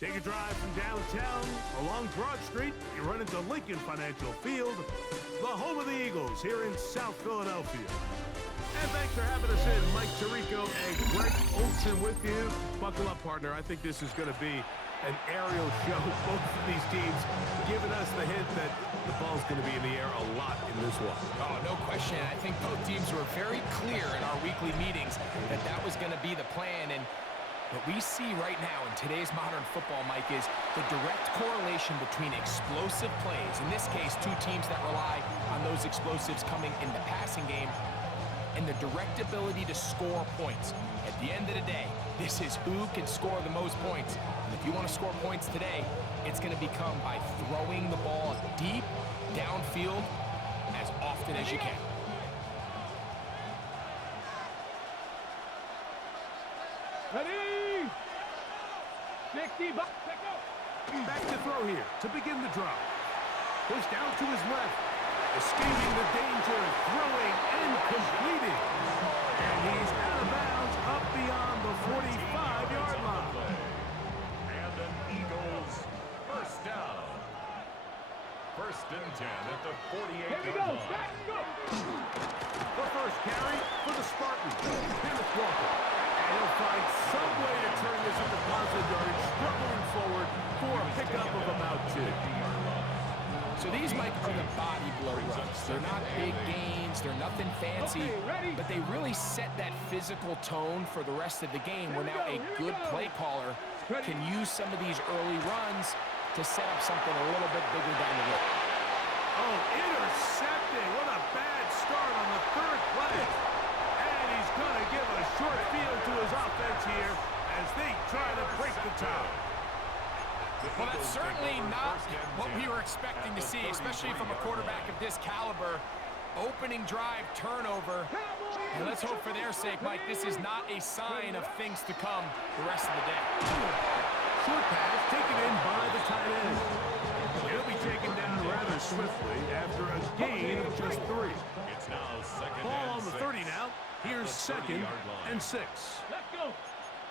Take a drive from downtown along Broad Street. You run into Lincoln Financial Field, the home of the Eagles here in South Philadelphia. And thanks for having us in. Mike Tirico and Greg Olson with you. Buckle up, partner. I think this is going to be an aerial show. Both of these teams giving us the hint that the ball's going to be in the air a lot in this one. Oh, no question. I think both teams were very clear in our weekly meetings that that was going to be the plan. And what we see right now in today's modern football, Mike, is the direct correlation between explosive plays. In this case, two teams that rely on those explosives coming in the passing game, and the direct ability to score points. At the end of the day, this is who can score the most points. And if you want to score points today, it's going to become by throwing the ball deep downfield as often as you can. Ready? 60 bucks. Back to throw here to begin the drive. Pushed out to his left. Escaping the danger, throwing and completing. And he's out of bounds up beyond the 45-yard line. And the Eagles first down. First and 10 at the 48-yard line. The first carry for the Spartans. Kenneth Walker. And he'll find some way to turn this into positive yardage, struggling forward for a pickup of about 2. So these, Mike, are the body blow runs. They're not big gains, they're nothing fancy, but they really set that physical tone for the rest of the game where now a good play caller can use some of these early runs to set up something a little bit bigger down the road. Oh, intercepting. What a bad start on the third play. And he's going to give a short field to his offense here as they try to break the tie. Well, that's certainly not what we were expecting to see, especially from a quarterback of this caliber. Opening drive turnover. And let's hope for their sake, Mike, this is not a sign of things to come the rest of the day. Short pass taken in by the tight end. He'll be taken down rather swiftly after a gain of just 3. It's now second Ball on and the 6. 30 now. Here's second and 6. Let's go.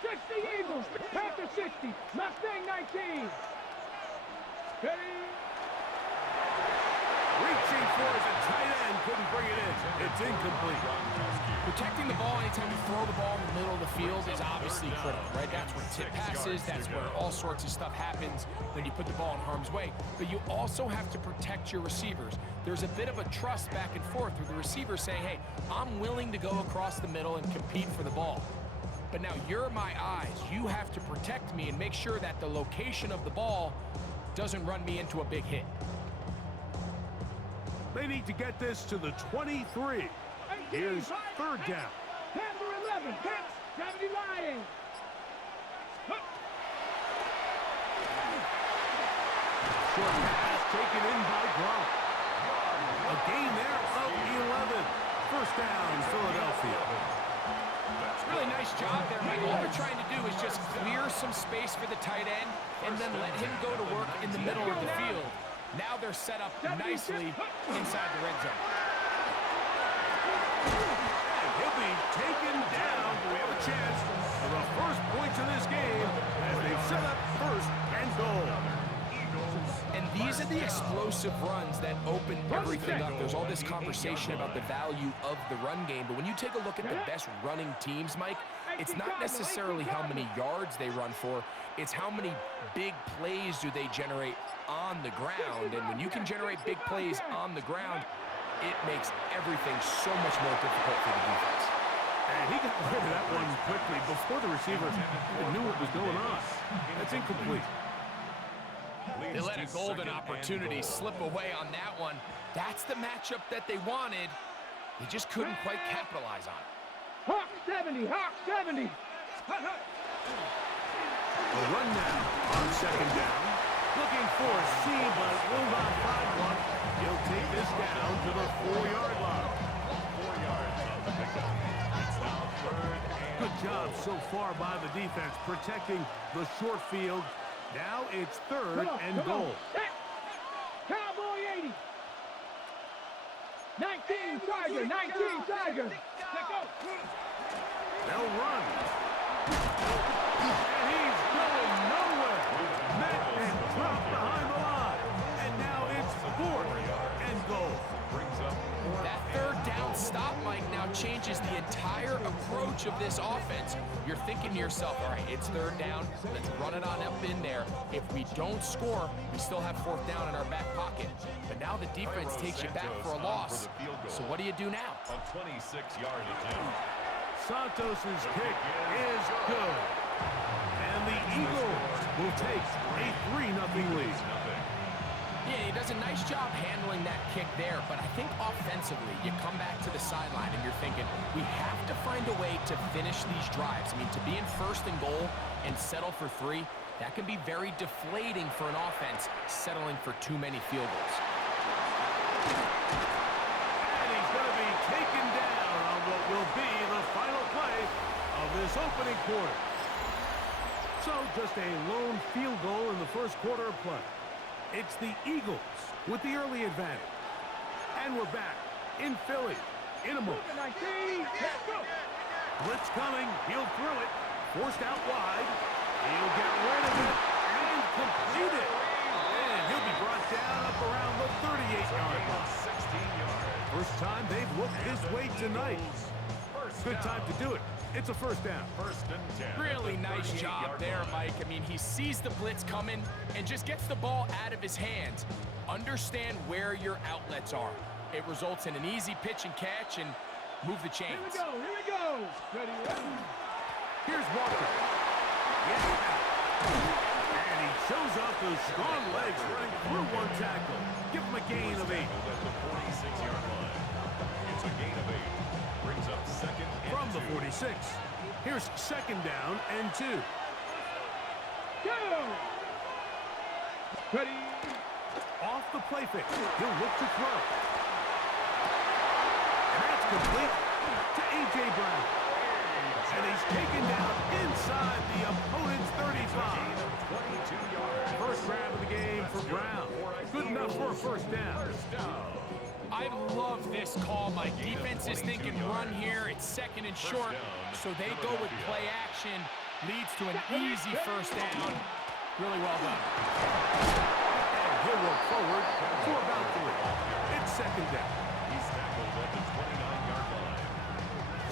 60 Eagles. Panther 60. Mustang 19. Ready? Reaching for the tight end. Couldn't bring it in. It's incomplete. Protecting the ball anytime you throw the ball in the middle of the field is obviously critical, right? That's where tip passes, that's where all sorts of stuff happens when you put the ball in harm's way. But you also have to protect your receivers. There's a bit of a trust back and forth with the receiver saying, hey, I'm willing to go across the middle and compete for the ball. But now you're my eyes. You have to protect me and make sure that the location of the ball doesn't run me into a big hit. They need to get this to the 23. Here's third down. Panther 11. Panther 70 Lions. Short pass taken in by Gronk. A gain there of 11. First down, Philadelphia. Really nice job there, Mike. All they're trying to do is just clear some space for the tight end and then let him go to work in the middle of the field. Now they're set up nicely inside the red zone. And he'll be taken down. We have a chance for the first points of this game as they set up first and goal. And these are the explosive runs that open everything up. There's all this conversation about the value of the run game, but when you take a look at the best running teams, Mike, it's not necessarily how many yards they run for, it's how many big plays do they generate on the ground. And when you can generate big plays on the ground, it makes everything so much more difficult for the defense. And he got rid of that one quickly before the receiver even knew what was going on. That's incomplete. They let a golden opportunity slip away on that one. That's the matchup that they wanted. They just couldn't quite capitalize on it. Hawk 70. Hawk 70. A run now on second down. Looking for a seam, but will not find one. He'll take this down to the 4-yard line. 4 yards on the pickup. It's now third and Good job so far by the defense protecting the short field. Now it's third and goal. Cowboy 80. 19 Tiger. 19 Tiger. Let's go. They'll run. And he's going nowhere. approach of this offense, you're thinking to yourself, all right, it's third down. Let's run it on up in there. If we don't score, we still have fourth down in our back pocket. But now the defense takes you back for a loss. So what do you do now? A 26-yard attempt. Santos's kick is good. And the Eagles will take a 3-0 lead. Yeah, he does a nice job handling that kick there, but I think offensively, you come back to the sideline and you're thinking, we have to find a way to finish these drives. I mean, to be in first and goal and settle for 3, that can be very deflating for an offense settling for too many field goals. And he's going to be taken down on what will be the final play of this opening quarter. So just a lone field goal in the first quarter of play. It's the Eagles with the early advantage. And we're back in Philly in a moment. Blitz coming. He'll throw it. Forced out wide. He'll get rid of it and complete it. And he'll be brought down up around the 38-yard line. 16 yards. First time they've looked this way tonight. Good time to do it. It's a first down. First and 10. Really nice job there, Mike. I mean, he sees the blitz coming and just gets the ball out of his hands. Understand where your outlets are. It results in an easy pitch and catch and move the chains. Here we go. Ready, ready. Here's Walker. And he shows off those strong legs running through one tackle. Give him a gain of 8. At the 46-yard line. It's a gain of 8. Brings up second and From the 2. 46. Here's second down and 2. Go. Ready. Off the play fake. He'll look to throw. And that's complete to A.J. Brown. And he's taken down inside the opponent's 35. 22 yards. First grab of the game for Brown. Good enough for a first down. First down. I love this call, Mike. Defense is thinking run here. It's second and short, so they go with play action. Leads to an easy first down. Really well done. And he'll work forward for about 3. It's second down. He's tackled at the 29-yard line.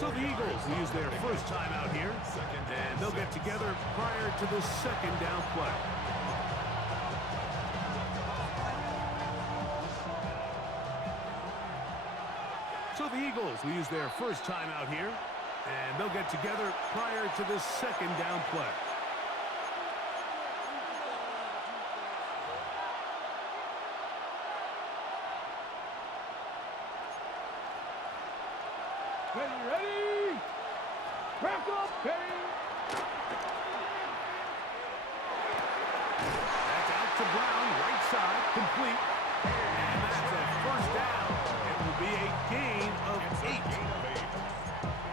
So the Eagles will use their first time out here, and they'll get together prior to the second down play. So the Eagles will use their first time out here, and they'll get together prior to the second down play. Ready, ready. Crack up, ready. That's out to Brown, right side, complete. And that's a first down. It will be a gain of 8. Gain of 8.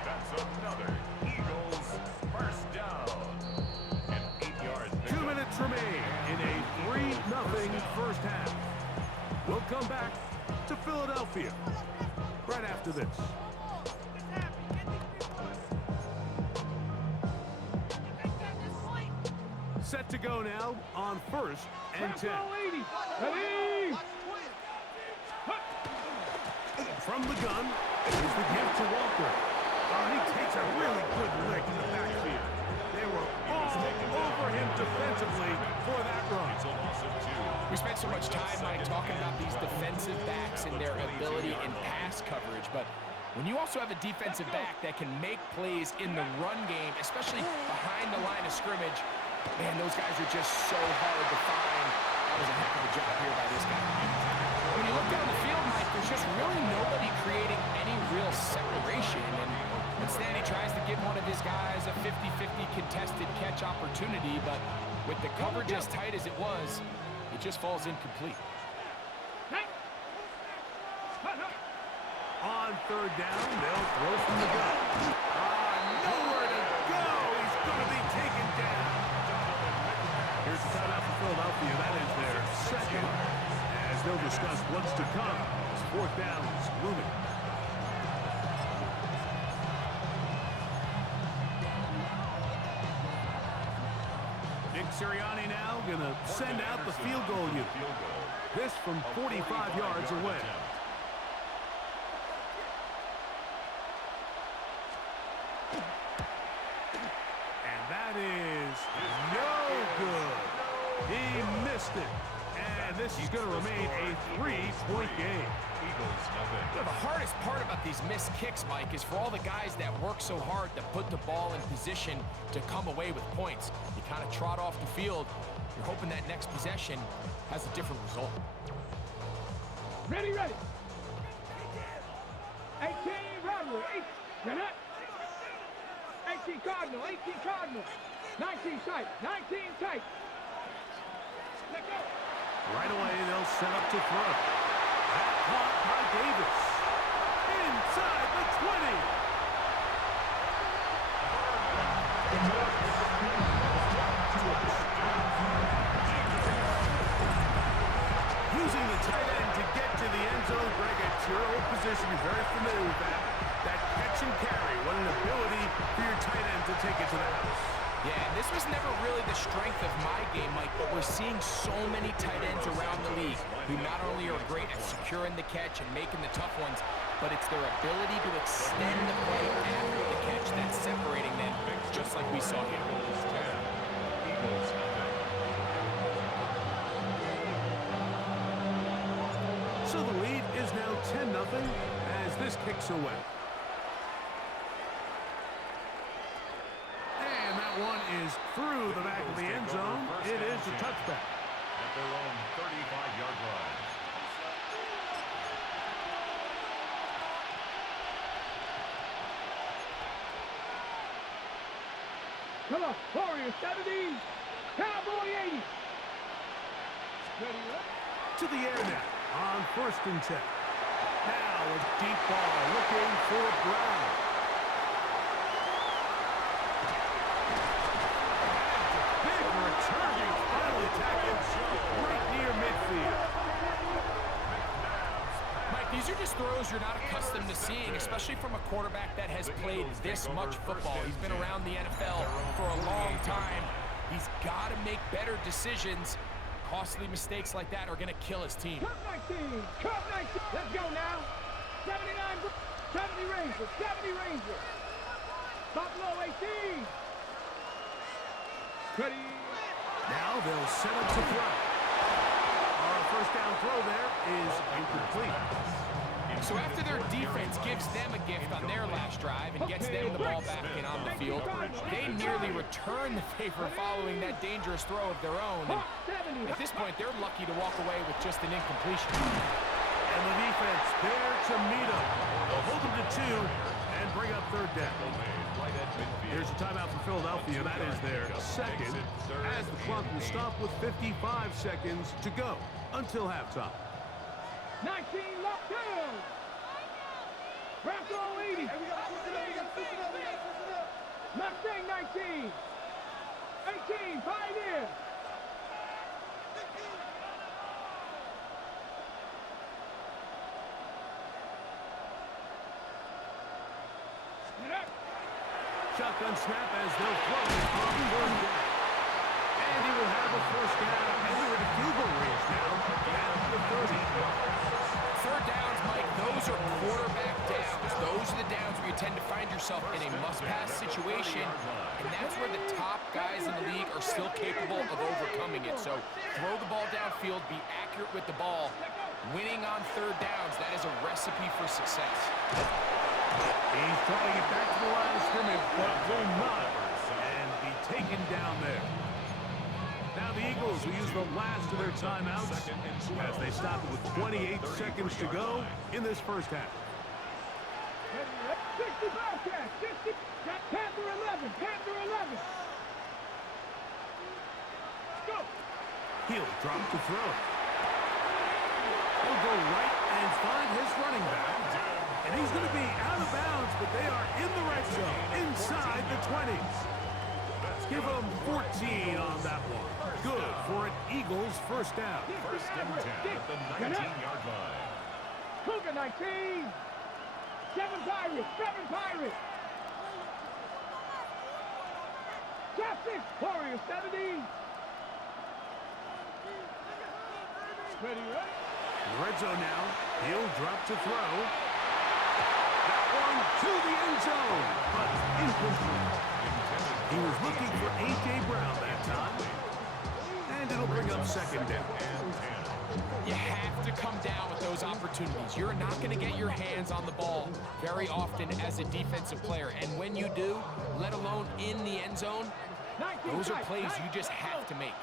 That's another Eagles first down. An 8-yard 2 minutes remain in a 3-0 first half. We'll come back to Philadelphia right after this. Set to go now on first and 10. Ready. From the gun, here's the gift to Walker. Oh, he takes a really good lick in the backfield. They were all over him defensively for that run. It's a loss of 2. We spent so much time, Mike, talking about these defensive backs and their ability in pass coverage, but when you also have a defensive back that can make plays in the run game, especially behind the line of scrimmage, man, those guys are just so hard to find. That was a heck of a job here by this guy. When you look down the field, Mike, there's just really nobody creating any real separation, and instead he tries to give one of his guys a 50-50 contested catch opportunity, but with the coverage as tight as it was, it just falls incomplete. On third down, they'll throw from the gun. Nowhere to go. He's going to be taken down. Here's the timeout for Philadelphia. That is their second. As they'll discuss what's to come as fourth down is looming. Nick Sirianni now going to send out the field goal unit. This from 45 yards away. missed it. And this is going to remain a 3-point game. Eagles nothing. You know, the hardest part about these missed kicks, Mike, is for all the guys that work so hard to put the ball in position to come away with points. You kind of trot off the field. You're hoping that next possession has a different result. Ready, ready. 18 Rivalry. 18 Cardinal. 18 Cardinal. 19 tight. 19 tight. Let go. Right away, they'll set up to throw. That caught by Davis. Inside the 20. Using the tight end to get to the end zone, Greg, it's your old position. You're very familiar with that. That catch and carry. What an ability for your tight end to take it to the house. Yeah, and this was never really the strength of my game, Mike, but we're seeing so many tight ends around the league who not only are great at securing the catch and making the tough ones, but it's their ability to extend the play after the catch that's separating them, just like we saw here. Eagles nothing. So the lead is now 10-0 as this kicks away. One is through the back of the end zone. It is a touchback. At their own 35-yard line. Come on, Warriors 70. Cowboy 80. Ready, ready. To the air now on 1st and 10. Now a deep ball looking for Brown. Turning, finally tackled right near midfield. Mike, these are just throws you're not accustomed to seeing, especially from a quarterback that has played this much football. He's been around the NFL for a long time. He's got to make better decisions. Costly mistakes like that are going to kill his team. Cup 19. Cup 19. Let's go now. 79. 70 Rangers. 70 Rangers. Buffalo 18. Ready. Now they'll set up to throw. Our first down throw there is incomplete. So after their defense gives them a gift on their last drive and gets them the ball back and on the field, they nearly return the favor following that dangerous throw of their own. And at this point, they're lucky to walk away with just an incompletion. And the defense there to meet them. They'll hold them to 2 and bring up 3rd down. Here's a timeout for Philadelphia. That is their second, as the clock will stop with 55 seconds to go until halftime. 19 locked down. Bronco 80. Mustang 19. 18 Pioneer. Shotgun snap as they'll throw it on 3rd down. And he will have a 1st down. And we're in field goal range now at the 30. 3rd downs, Mike, those are quarterback downs. Those are the downs where you tend to find yourself in a must-pass situation, and that's where the top guys in the league are still capable of overcoming it. So throw the ball downfield, be accurate with the ball. Winning on 3rd downs, that is a recipe for success. He's trying to get back to the line of scrimmage, but will not, and be taken down there. Now the Eagles will use the last of their timeouts as they stop it with 28 seconds to go in this first half. 60 Bobcat, 60. Panther 11, Panther 11. Go. He'll drop to throw. He'll go right and find his running back. And he's going to be out of bounds, but they are in the red zone, inside the 20s. Give them 14 on that one. Good for an Eagles 1st down. 1st and 10 at the 19-yard line. Cougar 19. 7 Pirates, 7 Pirates. Top 6 Warriors 70. Ready, ready. Red zone now. He'll drop to throw. That one to the end zone, but incomplete. He was looking for A.J. Brown that time. And And it'll bring up second down. You have to come down with those opportunities. You're not going to get your hands on the ball very often as a defensive player. And when you do, let alone in the end zone, those are plays you just have to make.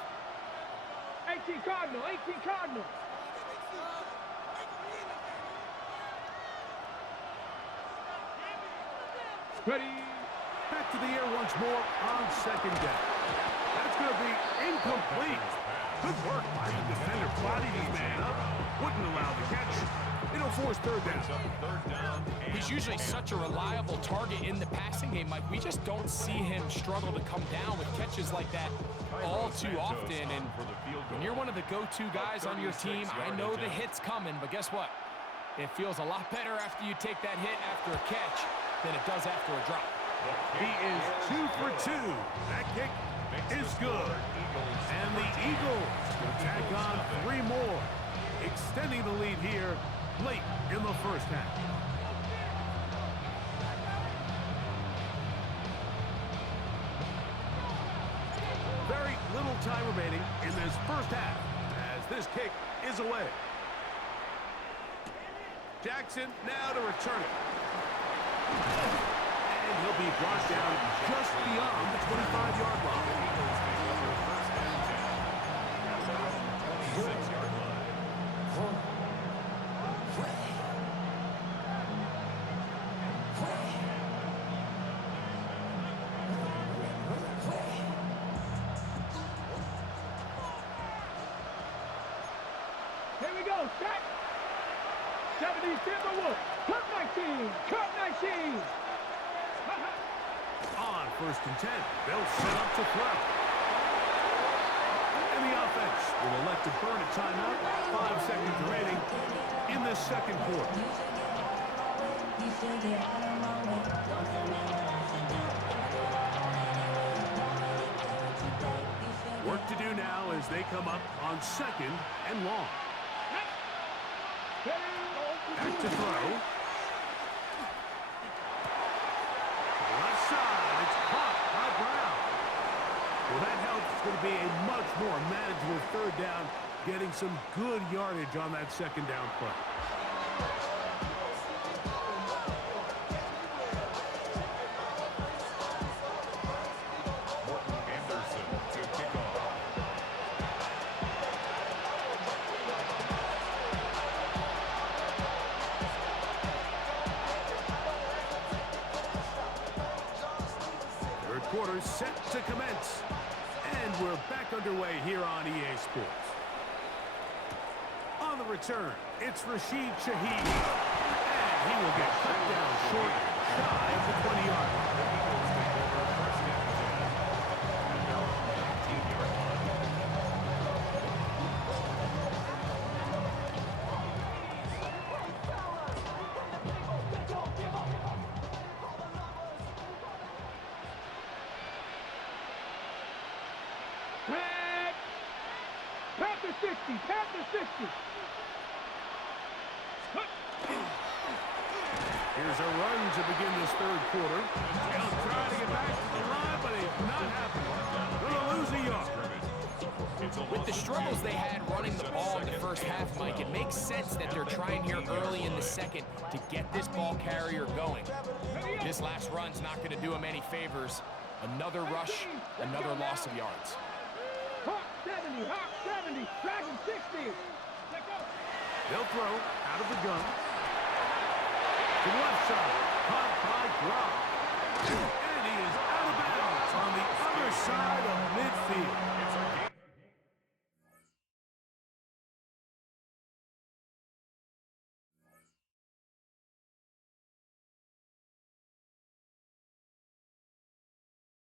18 Cardinal, 18 Cardinal. Ready. Back to the air once more on second down. That's going to be incomplete. Good work by the defender. Bodied his man up. Wouldn't allow the catch. It'll force third down. He's usually such a reliable target in the passing game, Mike. We just don't see him struggle to come down with catches like that all too often. And when you're one of the go-to guys on your team, I know the hit's coming, but guess what? It feels a lot better after you take that hit after a catch than it does after a drop. He is 2 for 2. That kick is good. And the Eagles will tack on 3 more, extending the lead here late in the first half. Very little time remaining in this first half as this kick is away. Jackson now to return it. And he'll be brought down just beyond the 25-yard line. Here we go, set. 70 Timberwolves. Cut 19. Cut 19. On first and 10, they'll set up to throw. And the offense will elect to burn a timeout. 5 seconds remaining in this second quarter. Work to do now as they come up on second and long. Back to throw. Left side, it's caught by Brown. Well, that helps. It's going to be a much more manageable third down, getting some good yardage on that second down play. Quarter set to commence. And we're back underway here on EA Sports. On the return, it's Rashid Shaheed. And he will get cut down short, shy of the 20-yard line. Panther 60, Panther 60. Here's a run to begin this third quarter. He'll try to get back to the line, but it's not happening. Gonna lose a yard. With the struggles they had running the ball in the first half, Mike, it makes sense that they're trying here early in the second to get this ball carrier going. This last run's not going to do him any favors. Another rush, another loss of yards. Hawk 70, Hawk 70, Dragon 60. They'll throw out of the gun. To the left side, caught by Brown. And he is out of bounds on the other side of midfield.